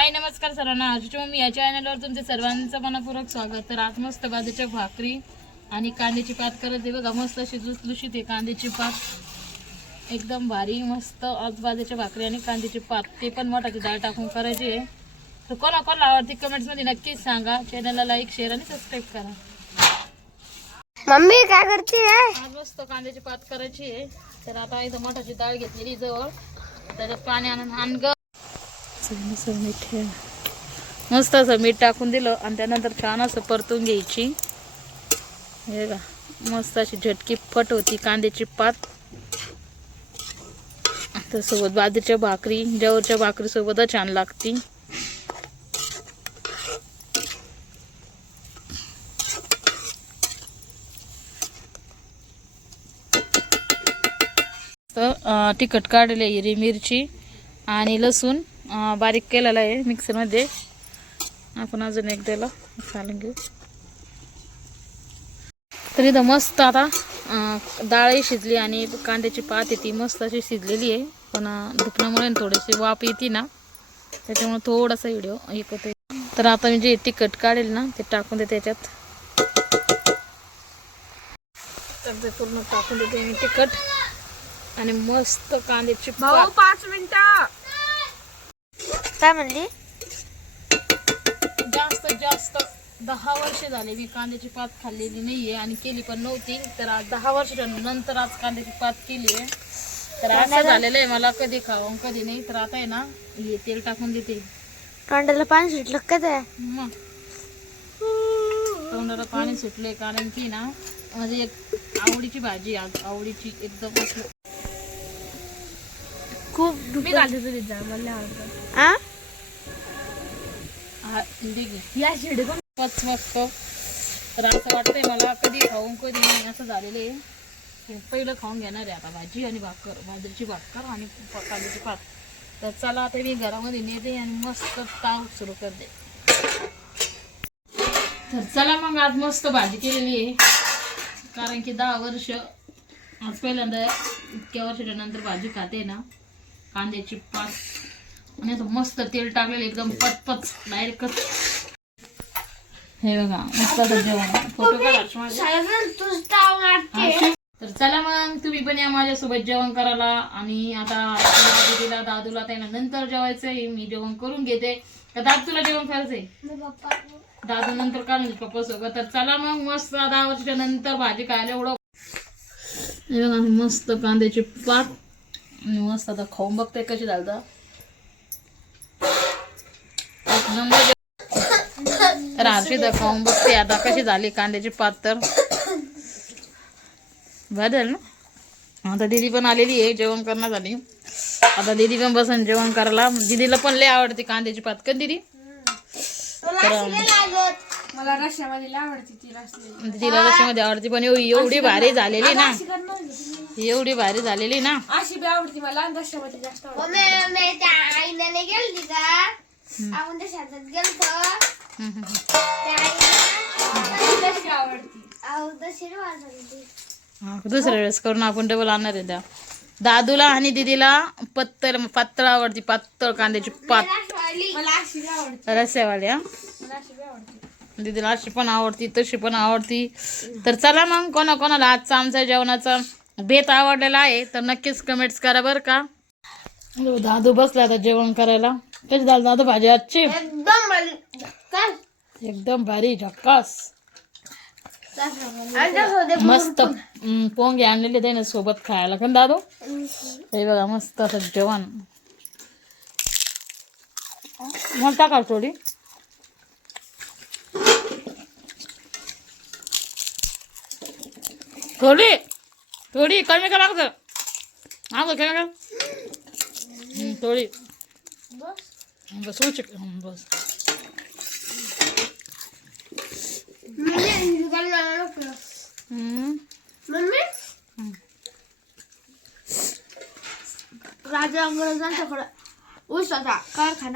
हाय नमस्कार सर्वांना आजच्या मी या चॅनलवर तुमचे सर्वांचं मनपूर्वक स्वागत. तर आज मस्त बाजूच्या भाकरी आणि कांद्याची पात करत आहे बघा. मस्त अशी लुसलुशीत आहे कांद्याची पात एकदम भारी मस्त आज बाजूच्या भाकरी आणि कांद्याची पात ते पण मोठाची डाळ टाकून करायची आहे. तर कोणा कोणाला आवडते कमेंट्समध्ये नक्कीच सांगा. चॅनलला लाईक शेअर आणि सबस्क्राईब करा. मम्मी काय करते आज मस्त कांद्याची पात करायची आहे. तर आता इथं मोठाची डाळ घेतलेली जवळ. त्याच्यात पाणी आणून आण असं चवीनुसार मीठ ठेव. मस्त असं मीठ टाकून दिलं आणि त्यानंतर छान असं परतून घ्यायची. हे का मस्त अशी झटकी फट होती कांद्याची पात. त्यासोबत बाजरीच्या भाकरी जवळच्या भाकरीसोबतच छान लागती. तर तिखट काढले हिरवी मिरची आणि लसूण. बारीक केलेला आहे मिक्सरमध्ये. आपण अजून एक त्याला घालून घेऊ. तर इथं मस्त आता डाळही शिजली आणि कांद्याची पात आहे ती मस्त अशी शिजलेली आहे. पण दुखण्यामुळे थोडीशी वाफ येते ना त्याच्यामुळे थोडासा व्हिडिओ ऐकत तर आता मी जे तिखट काढेल ना ते टाकून देते त्याच्यात. तर ते पूर्ण टाकून देते मी तिखट. आणि मस्त कांद्याची पाच मिनिट. काय म्हणली जास्त जास्त दहा वर्ष झाले मी कांद्याची पात खाल्लेली नाहीये आणि केली पण नव्हती. तर आज दहा वर्षाच्या नंतर आज कांद्याची पात केली आहे तर असं झालेलं आहे मला कधी खावं कधी नाही. तर आता आहे ना हे तेल टाकून देते. तोंडाला पाणी सुटलं का ते मग. तोंडाला पाणी सुटले कारण की ना माझी एक आवडीची भाजी आहे आज आवडीची एकदम असं खूप मी घालते तुझी जा मला आवडतं. आ? हा, म्हणजे घे. या शिडी पच मस्त तर असं वाटतंय मला कधी खाऊन कधी नाही असं झालेलं आहे. पहिलं खाऊन घेणार आहे आता भाजी आणि भाकर बाजरीची भाकर आणि कांद्याची पाक तर चला आता मी घरामध्ये नेते आणि मस्त ताव सुरू करते. तर चला मग आज मस्त भाजी केलेली आहे. कारण की दहा वर्ष आज पहिल्यांदा इतक्या वर्षाच्या नंतर भाजी खाते ना. कांद्याची पात आणि असं मस्त तेल टाकलेलं एकदम पचपच डायरेक्टच हे बघा मस्त असं जेवण. फोटो काढा. तर चला मग तुम्ही पण या माझ्यासोबत जेवण करायला. आणि आता दिदीला दादूला त्यांना नंतर जेवायचंय मी जेवण करून घेते. तर दादू तुला जेवण करायचंय? दादू नंतर काढून पप्पा सोबत. तर चला मग मस्त दहा वर्षाच्या नंतर भाजी खायला एवढं. हे बघा मस्त कांद्याची पात. आणि मस्त आता खाऊन बघते कशी झालं एक नंबर तर हर्षी तर खाऊन बघते आता कशी झाली कांद्याची पात तर बरं झालं ना? आता दीदी पण आलेली आहे जेवण करण्यासाठी आता दीदी पण बसन जेवण करायला. दीदीला पण लय आवडते कांद्याची पात. का दीदी? तर मला रश्यामध्ये आवडते ती रस्त्यामध्ये आवडते पण एवढी एवढी भारी झालेली ना. एवढी भारी झालेली ना. अशी बी आवडते मला रश्यामध्ये जास्त आईने शेतात हा, दुसऱ्या वेळेस करून आपण डबल आणणार आहे त्या. दादूला आणि दीदीला पत्तर पातळ आवडती पातळ कांद्याची पात मला अशी बी आवडते. रस्स्यावाली हा? मला अशी बी आवडते. दीदीला अशी पण आवडती तशी पण आवडती. तर चला मग कोणा कोणाला आजचा आमचा जेवणाचा बेत आवडलेला आहे तर नक्कीच कमेंट्स करा बरं का. दादू बसला आता जेवण करायला. कशी झालं दादू भाजी आजची एकदम भारी. एकदम भारी झक्कास मस्त हम्म, पोंगे आणलेले ते ना सोबत खायला का दादू हे बघा मस्त असं जेवण मग टाका थोडी थोडी थोडी कमी करा लागतं हा कमी करा थोडी बस हम्म, बस. राजा अंगणात त्यांच्याकडं ऊस होता कारखाना